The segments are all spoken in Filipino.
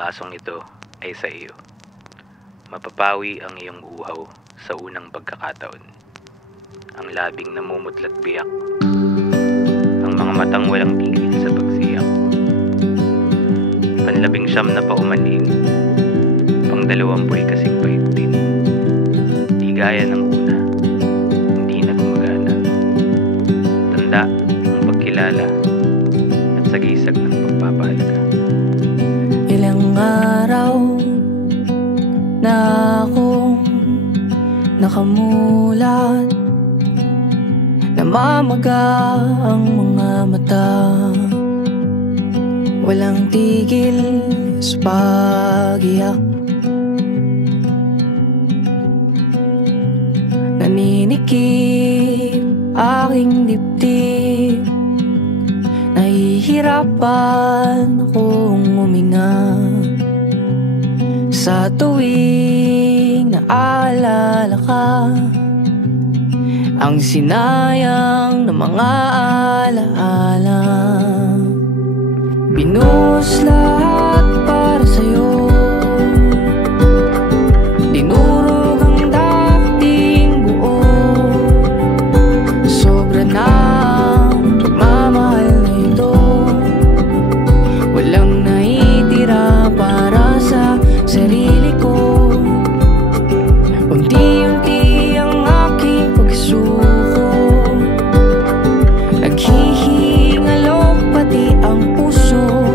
basong ito ay sa iyo. Mapapawi ang iyong uhaw sa unang pagkakataon. Ang labing namumutlat biyak, ang mga matang walang tigil sa pagsiyak. Panlabing-siyam na paumanin, pang-20 kasing pahit din. Di gaya ng una, hindi na gumagana. Tanda ang pagkilala at sagisag ng pagpapahalaga. Ilang araw na akong nakamulat, namamaga ang mga mata, walang tigil sa pag-iyak. Naninikip aking dibdib, nahihirapan akong huminga sa tuwing naalala ka. Ang sinayang ng mga alaala, binuhos lahat para sa'yo. Dinurog ang dating buo, sobra na ang pagmamahal na ito. Walang naitira para sa sarili ko. Unti-unti ang aking pagsuko, naghihingalok pati ang puso.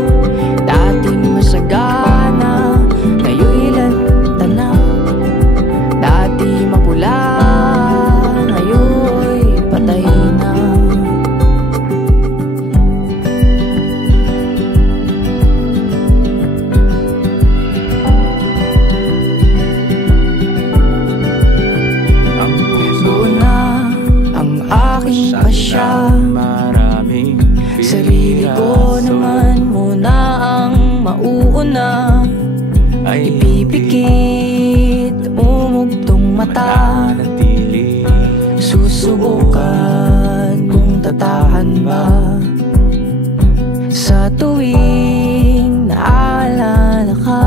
Dating masagana, ngayon'y lanta na. Dati mapula, ngayon'y patay na. Aking pasya, maraming sarili ko naman muna ang mauuna. Ipipikit, umugtong mata, susubukan kung tatahan ba. Sa tuwing naalala ka,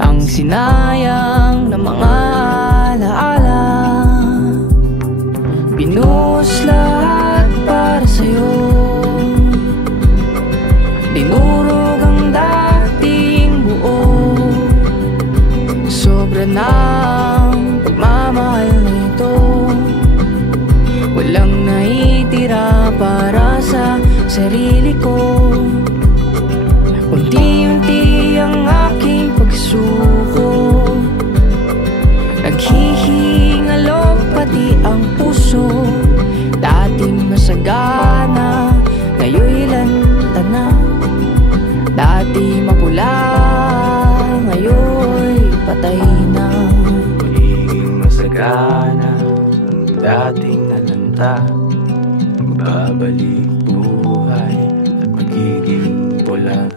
ang sinayang ng mga alaala, binuhos lahat para sa'yo. Dinurog ang dating buo, sobra na ang pagmamahal na ito. Walang naitira para sa sarili ko. Unti-unti ang aking pagsuko, naghihingalok pati ang puso. Dating masagana, ngayon'y lanta na. Dati mapula, ngayon'y patay na. magiging masagana ang dating nalanta. Magbabalik buhay at magiging pula.